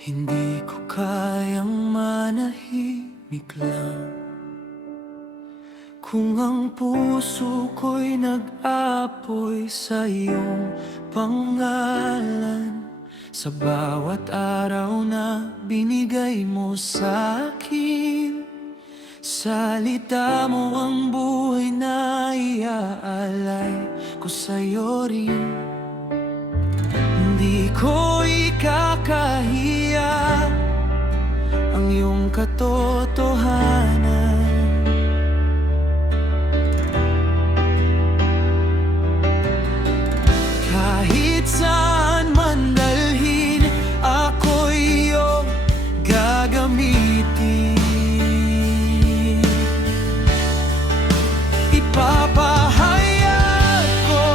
Hindi ko kayang manahimik lang kung ang puso ko'y nag-apoy sa iyong pangalan. Sa bawat araw na binigay mo sa'kin, salita mo ang buhay na iaalay ko sa'yo rin. Hindi ko ikakahiya ang iyong katotohanan. Kahit saan man dalhin, ako'y iyong gagamitin. Ipapahayag ko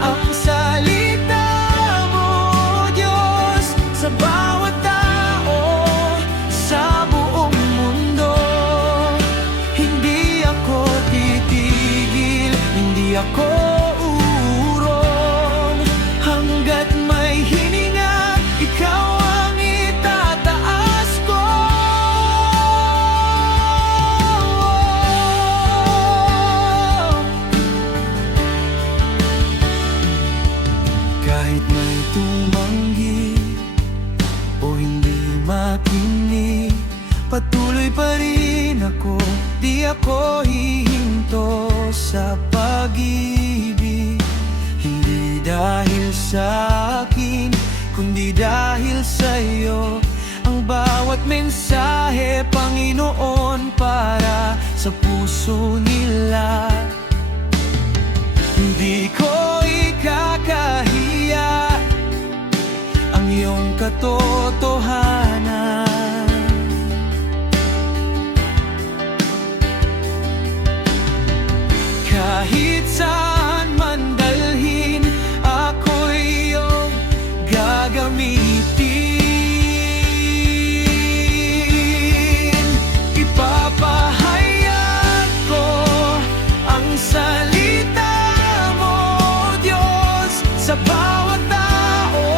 ang salita mo, Diyos, sa bawat tao sa buong mundo. Hindi ako titigil, hindi ako uurong, hanggat may hininga, ikaw ang itataas ko. Kahit may tumanggi o hindi makinig, patuloy pa rin ako, di ako hihinto sa pag-ibig. Hindi dahil sa akin, kundi dahil sa iyo. Ang bawat mensahe, Panginoon, para sa puso nila. Hindi ko ikakahiya ang iyong katotohanan. Kahit saan man dalhin, ako'y iyong gagamitin. Ipapahayag ko ang salita mo, Diyos, sa bawat tao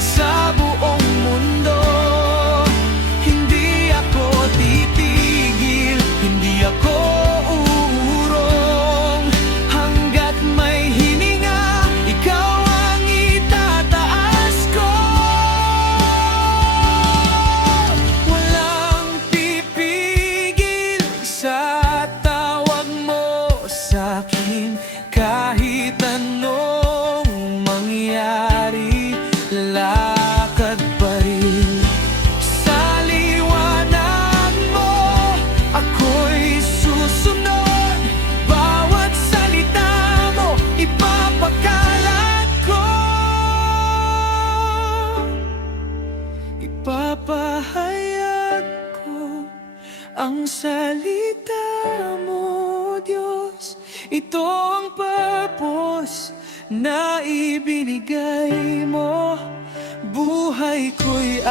sa buong mundo. Hindi ako titigil, hindi ako uurong, hanggat may hininga, ikaw ang itataas ko. Walang pipigil sa tawag mo sa'kin, kahit anong mangyari, lakad pa rin. Sa liwanag mo, ako'y susunod. Bawat salita mo, ipapakalat ko. Ipapahayag ko ang salita mo, Diyos. Ito ang purpose na ibinigay mo. Buhay ko'y